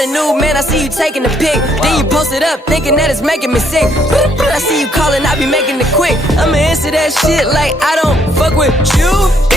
got a new man, I see you taking a pic. Then you post it up, thinking that it's making me sick. I see you calling, I be making it quick. I'ma answer that shit like I don't fuck with you.